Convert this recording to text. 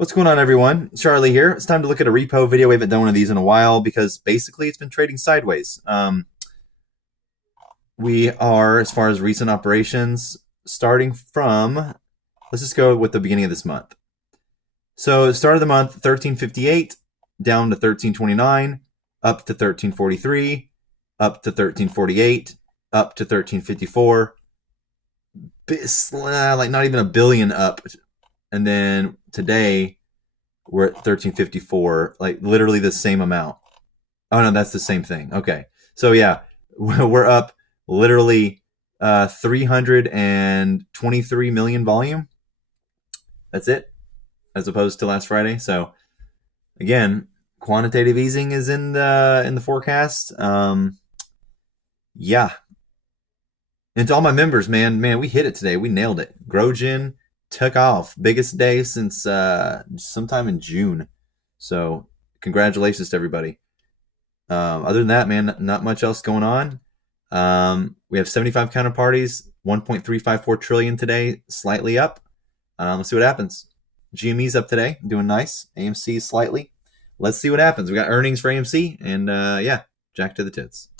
What's going on, everyone? Charlie here. It's time to look at a repo video. We haven't done one of these in a while because basically it's been trading sideways. We are, as far as recent operations, starting from, let's just go with the beginning of this month. So start of the month, 1358, down to 1329, up to 1343, up to 1348, up to 1354, like not even a billion up. And then today we're at 1354, like literally the same amount. Oh no, that's the same thing. Okay. So yeah, we're up literally 323 million volume. That's it, as opposed to last Friday. So again, quantitative easing is in the forecast. Yeah. And to all my members, man, we hit it today. We nailed it. Grosjean took off. Biggest day since sometime in June. So congratulations to everybody. Other than that, man, not much else going on. We have 75 counterparties, 1.354 trillion today, slightly up. Let's see what happens. GME's up today, doing nice. AMC slightly. Let's see what happens. We got earnings for AMC, and yeah, jack to the tits.